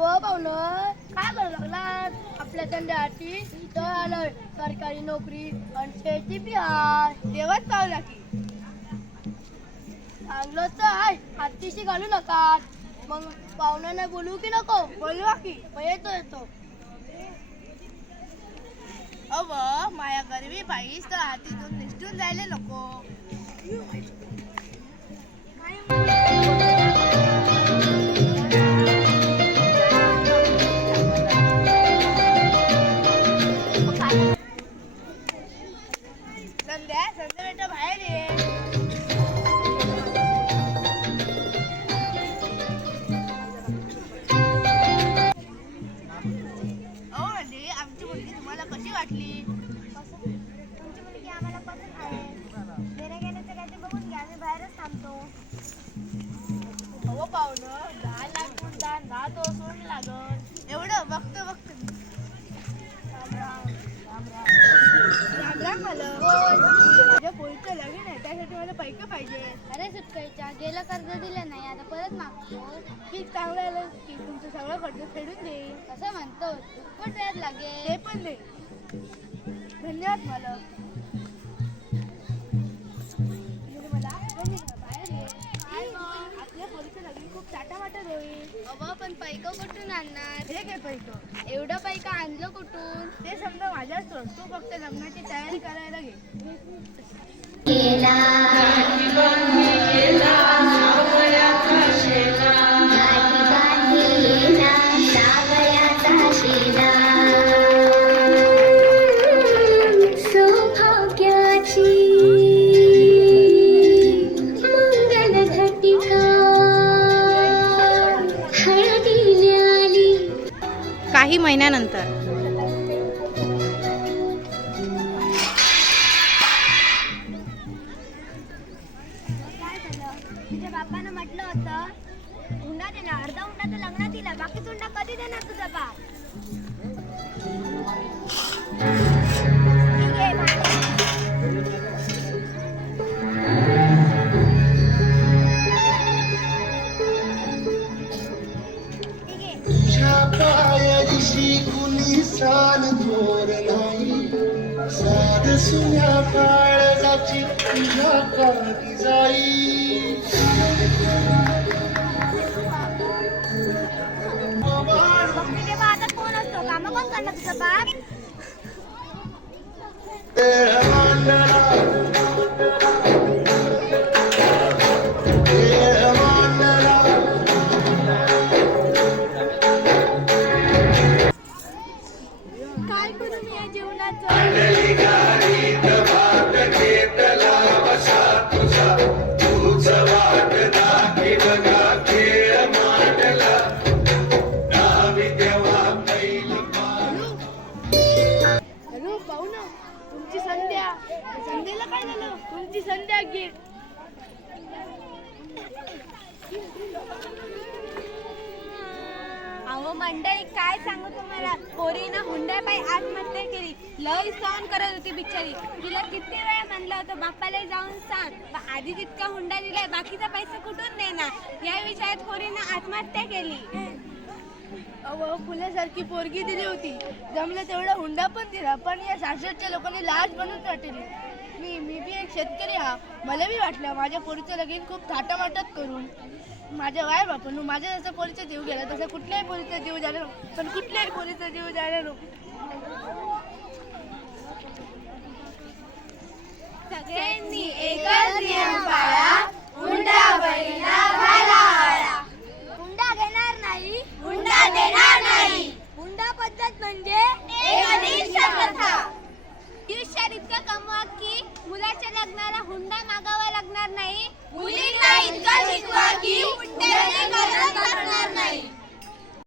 अहो पाहुणं काय करू लागला? आपल्या त्यांच्यासाठी इथं आलं सरकारी नोकरी आणि शेती बी आहे. देवच पावला की चांगलं तर आहे. हातीशी घालू नका. मग पाहुण्यांना बोलू की नको? बोलवा की मग येतो येतो. अव माया गरबी बाईस तर हातीतून निष्ठून जायला नको. वाटली तुमची मुलगी आम्हाला पसंत आहे. देण्या घेण्याचं काय ते बघून घ्या आम्ही बाहेरच थांबतो. अहो पाहुणं दहा लाख दहा तो सोड लागल. एवढं बघतो बघतो. माझ्या पोरीचं लग्न आहे त्यासाठी मला पैसे पाहिजे. अरे सुटकायच्या गेलं कर्ज दिलं नाही आता परत मागतो. की चांगलं आलं की तुमचं सगळं कर्ज फेडून दे. असं म्हणतो खूप वेळ लागेल. ते पण दे. धन्यवाद मला मला बाहेर ये. काय मग? आपल्या पोरीचं लग्न खूप टाटामाटात होईल. अव पण पैक कुठून आणणार? हे घे पैसे एवढं पैक आणलं कुठून? ते समजा माझ्याच सोड तू फक्त लग्नाची तयारी करायला घे. काही महिन्यानंतर. बापानं म्हटलं होतं हुंडा देणार अर्धा हुंडा तर लग्नात दिला बाकी हुंडा कधी देणार तुझा बाप? सान थोर नाही. साध सुन्या काळजाची तुझ्या काळी जाई. कोण असतो. काम कोण करणार तुझा बाप? तुमची संध्या गिफ्ट अहो मंडळी काय सांगू तुम्हाला? पोरीनं हुंड्या पाय आत्महत्या केली. लय सहन करत होती बिचारी. तिला किती वेळा म्हणलं होतं बाप्पाला जाऊन सांग. आधी जितका हुंडा दिलाय बाकीचा पैसा कुठून देणार? या विषयात पोरीनं आत्महत्या केली. अहो फुलासारखी पोरगी दिली होती. जमलं तेवढा हुंडा पण दिला पण या सासरच्या लोकांनी लाज बनून वाटली. मी मी बी एक शेतकरी हा. मला बी वाटलं माझ्या पोरीचं लगीन खूप थाटामाटात करून. माझ्या वाय बापू माझ्या जसं पोरीचा जीव गेला तसं कुठल्याही पोरीचा जीव झाला पण कुठल्याही पोरीचा जीव जायला नको सगळ्यांनी एकच नियम पाळा हुंडा बहिणा घाला. हुंडा घेणार नाही. हुंडा देणार नाही. हुंडा पद्धत म्हणजे एक अनिष्ट प्रथा आयुष्यात इतकं कमवा की मुलाच्या लग्नाला हुंडा मागावा लागणार नाही. मुलींना इतका शिकवा की